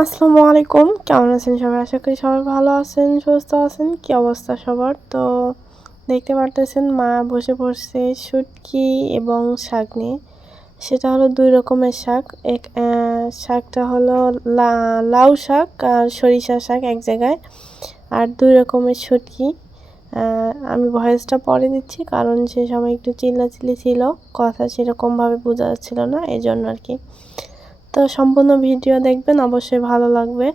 আসসালামু আলাইকুম, কেমন আছেন সবাই? আশা করি সবাই ভালো আছেন, সুস্থ আছেন। কি অবস্থা সবার? তো দেখতে পারতেছেন মা বসে পড়ছে শুটকি এবং শাক নিয়ে। সেটা হলো ২ রকমের শাক। শাকটা হলো লাউ শাক আর সরিষা শাক এক জায়গায়, আর ২ রকমের শুটকি। আমি ভয়েসটা পরে দিচ্ছি কারণ সে সময় একটু চিল্লাচিল্লি ছিল, কথা সেরকমভাবে বোঝা যাচ্ছিল না, এজন্য আর কি। তো সম্পূর্ণ ভিডিও দেখবেন, অবশ্যই ভালো লাগবে।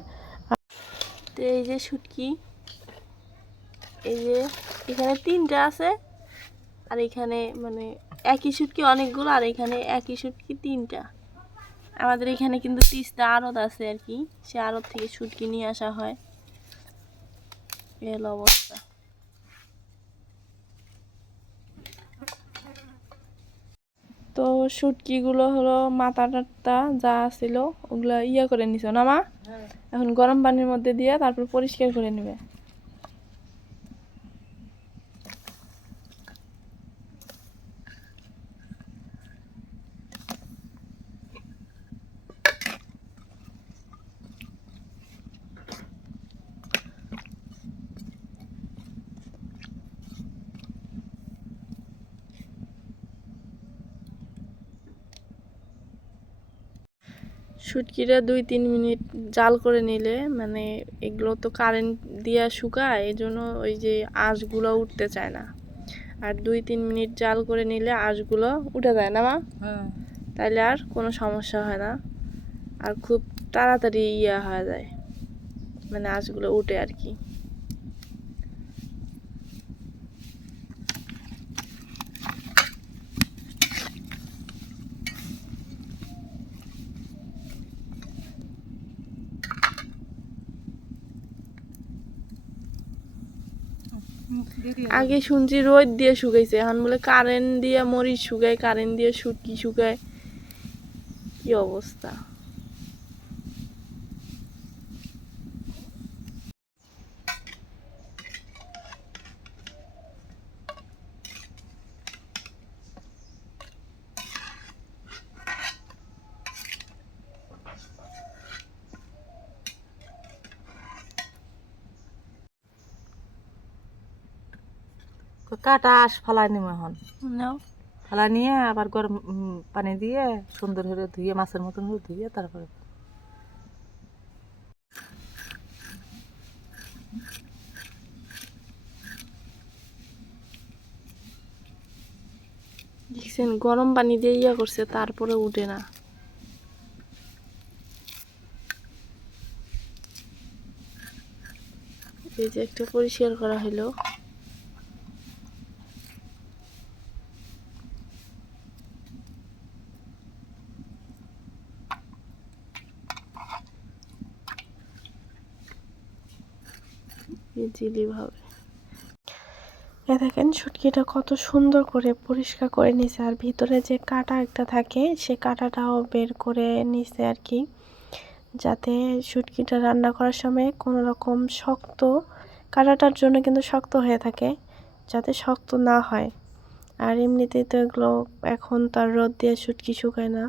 তো এই যে শুটকি, এই যে এখানে ৩টা আছে, আর এখানে মানে একই শুটকি অনেকগুলো, আর এখানে একই শুটকি ৩টা। আমাদের এখানে কিন্তু তিস্তা আড়ত আছে আর কি, সে আড়ত থেকে শুটকি নিয়ে আসা হয়। এই হলো অবস্থা। তো শুটকিগুলো হলো মাথা টাথা যা ছিল ওগুলো করে নিছো না মা? এখন গরম পানির মধ্যে দিয়ে তারপর পরিষ্কার করে নেবে। শুটকিটা ২-৩ মিনিট জাল করে নিলে, মানে এগুলো তো কারেন্ট দিয়ে শুকায়, এই জন্য ওই যে আঁশগুলো উঠতে চায় না। আর ২-৩ মিনিট জাল করে নিলে আঁশগুলো উঠে যায় না মা? তাইলে আর কোনো সমস্যা হয় না, আর খুব তাড়াতাড়ি হয়ে যায়, মানে আঁশগুলো উঠে আর কি। আগে শুনছি রোদ দিয়ে শুকাইছে, এখন বলে কারেন্ট দিয়ে মরিচ শুকায়, কারেন্ট দিয়ে শুটকি শুকায়। কি অবস্থা! কাটা আঁশ ফালাই নিম এখন, নাও। ফালাই নিয়ে আবার গরম পানি দিয়ে সুন্দর করে ধুয়ে মাছের মতন করে ধুয়ে তারপরে দেখছেন, গরম পানি দিয়ে করছে, তারপরে উঠে না। এই যে একটা পরিষ্কার করা হলো। ইজিলি ভাবে দেখেন শুটকিটা কত সুন্দর করে পরিষ্কার করে নিছে, আর ভিতরে যে কাটা একটা থাকে সে কাটাটাও বের করে নিছে আর কি, যাতে শুটকিটা রান্না করার সময় কোনো রকম শক্ত, কাটাটার জন্য কিন্তু শক্ত হয়ে থাকে, যাতে শক্ত না হয়। আর এমনিতেই তো এগুলো এখন তার রোদ দিয়ে শুটকি শুকায় না,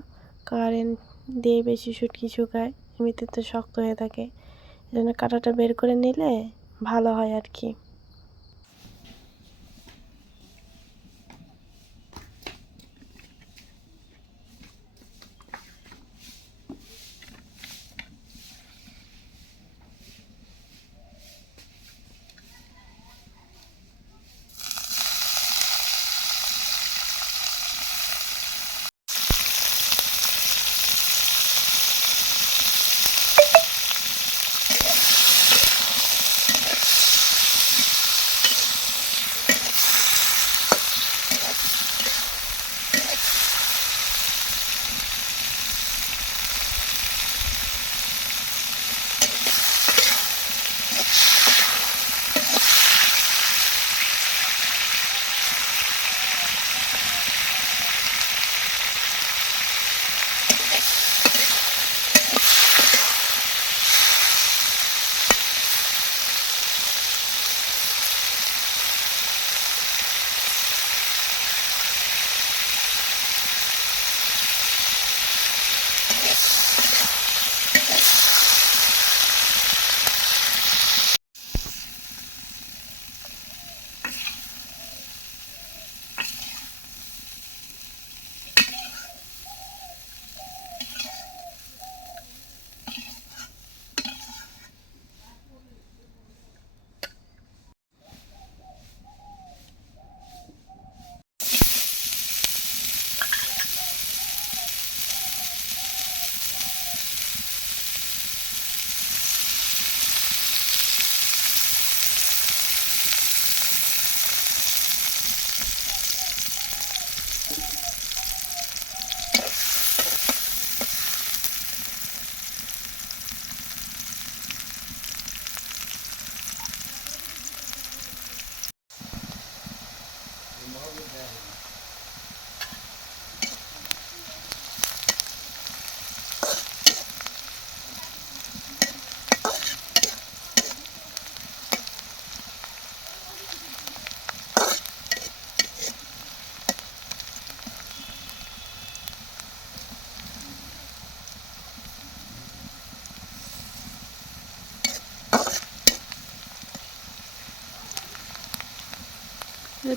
কারেন্ট দিয়ে বেশি শুটকি শুকায়, এমনিতে তো শক্ত হয়ে থাকে। এই জন্য কাটাটা বের করে নিলে ভালো হয় আর কি।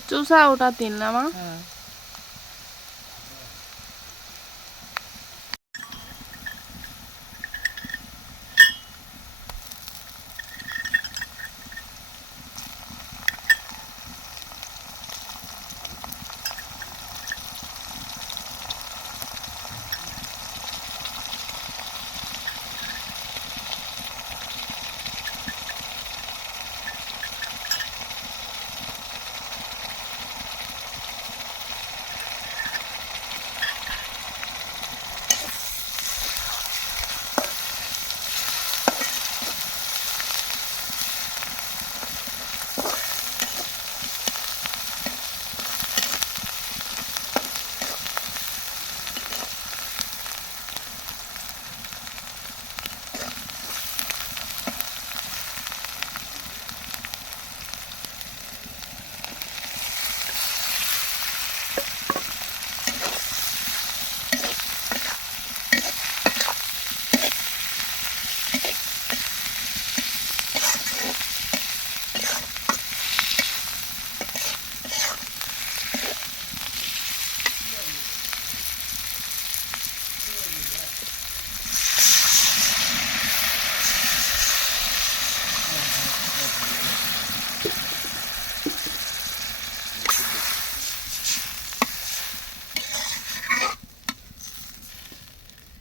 চুষা ওটা তিন না মা? হ্যাঁ।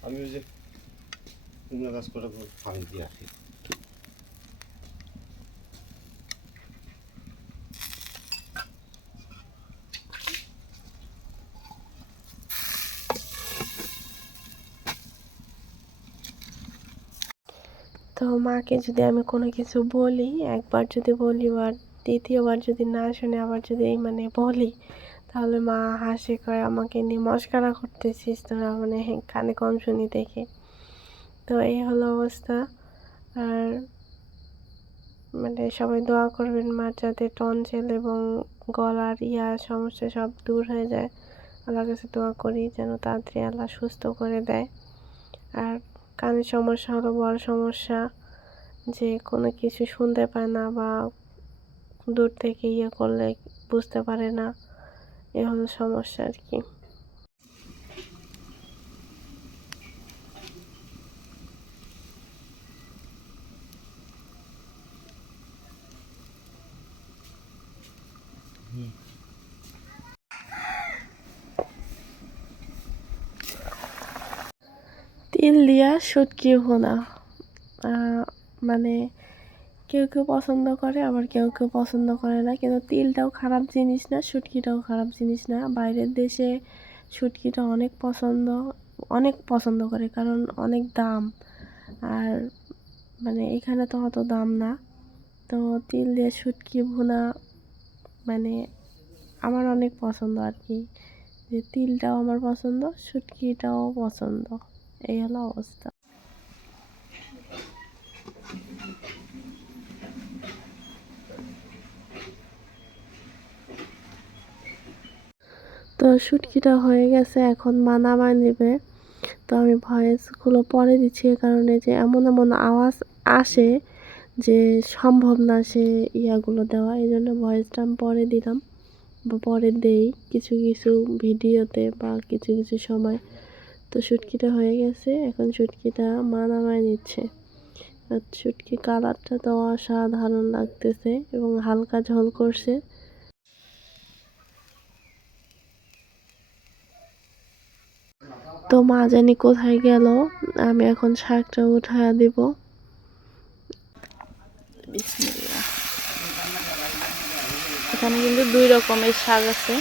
আমি ওই যে কুমড়া গাছ কটা পানি দিয়ে আসি। তো মাকে যদি আমি কোনো কিছু বলি, একবার যদি বলি বা দ্বিতীয়বার যদি না শুনে আবার যদি মানে বলি, তাহলে মা হাসি করে আমাকে নিয়ে মস্করা করতেছিস তোরা, মানে কানে কম শুনি দেখে। তো এই হলো অবস্থা। আর মানে সবাই দোয়া করবেন মার যাতে টনসিল এবং গলার সমস্যা সব দূর হয়ে যায়। আল্লাহর কাছে দোয়া করি যেন তাড়াতাড়ি আল্লাহ সুস্থ করে দেয়। আর কানের সমস্যা হলো বড় সমস্যা, যে কোনো কিছু শুনতে পায় না বা দূর থেকে করলে বুঝতে পারে না, এ হলো সমস্যা আর কি। তিল দিয়া শুটকি ভুনা, মানে কেউ কেউ পছন্দ করে আবার কেউ কেউ পছন্দ করে না, কিন্তু তিলটাও খারাপ জিনিস না, শুটকিটাও খারাপ জিনিস না। বাইরের দেশে শুটকিটা অনেক পছন্দ করে, কারণ অনেক দাম। আর মানে এখানে তো অত দাম না। তো তিল দিয়ে শুটকি ভুনা মানে আমার অনেক পছন্দ আর কি, যে তিলটাও আমার পছন্দ, শুটকিটাও পছন্দ। এই হলো অবস্থা। তো শুটকিটা হয়ে গেছে, এখন মা নামায় নেবে। তো আমি ভয়েসগুলো পরে দিচ্ছি এ কারণে যে এমন এমন আওয়াজ আসে যে সম্ভব না সে ইয়াগুলো দেওয়া, এই জন্য ভয়েসটা আমি পরে দিলাম বা পরে দেই কিছু কিছু ভিডিওতে বা কিছু কিছু সময়। তো শুটকিটা হয়ে গেছে, এখন শুটকিটা মা নামায় নিচ্ছে। আর শুটকি কালারটা তো অসাধারণ লাগতেছে এবং হালকা ঝোল করছে। তো মা জানি কোথায় গেল, আমি এখন শাকটা উঠায়া দিব। বিসমিল্লাহ। এখানে কিন্তু 2 রকমের শাক আছে।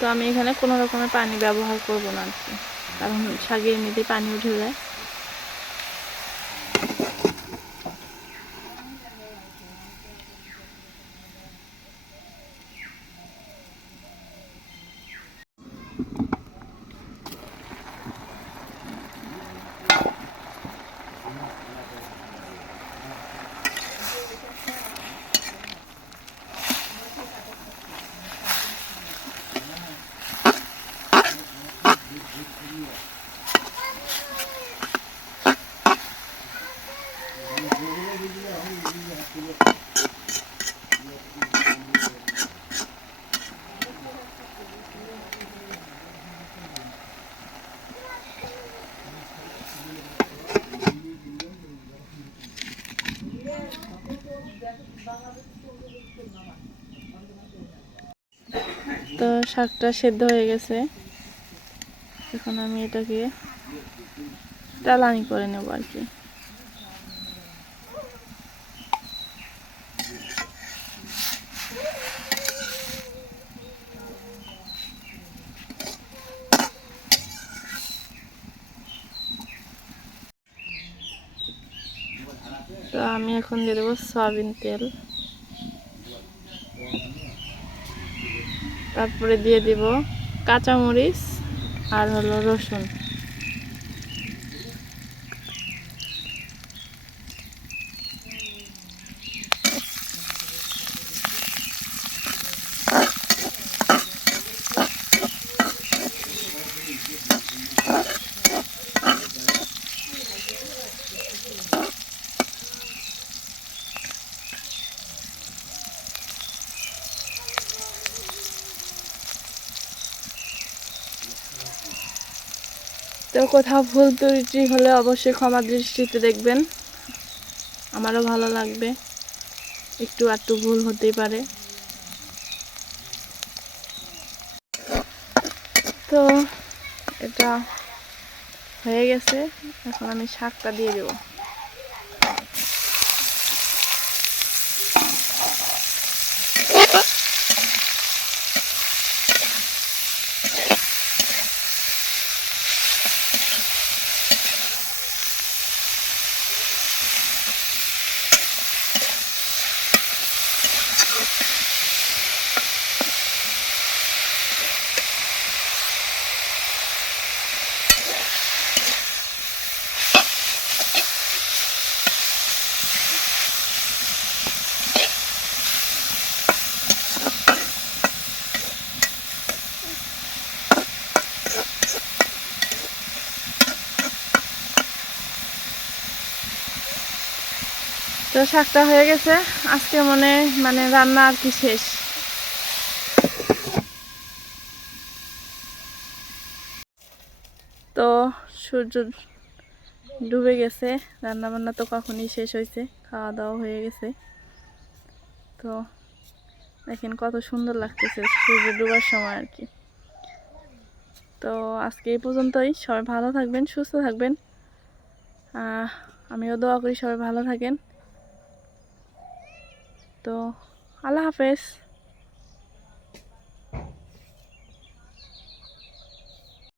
তো আমি এখানে কোনো রকমের পানি ব্যবহার করব না আর কি, কারণ শাকের এমনিতেই পানি উঠে যায়। তো শাকটা সেদ্ধ হয়ে গেছে, এখন আমি এটাকে টালানি করে নেব আর কি। তো আমি এখন দিয়ে দেবো সয়াবিন তেল, তারপরে দিয়ে দিব কাঁচামরিচ আর হলো রসুন। তো কোথাও ভুল ত্রুটি হলে অবশ্যই ক্ষমা দৃষ্টিতে দেখবেন, আমারও ভালো লাগবে, একটু আধটু ভুল হতেই পারে। তো এটা হয়ে গেছে, এখন আমি শাকটা দিয়ে দেব। তো শাকটা হয়ে গেছে, আজকে মানে রান্না আর কি শেষ। তো সূর্য ডুবে গেছে, রান্না বান্না তো কখনই শেষ হয়েছে, খাওয়া দাওয়া হয়ে গেছে। তো দেখেন কত সুন্দর লাগতেছে সূর্য ডুবার সময় আর কি। তো আজকে এই পর্যন্তই, সবাই ভালো থাকবেন, সুস্থ থাকবেন, আমিও দোয়া করি সবাই ভালো থাকেন। তো আল্লাহ হাফেজ।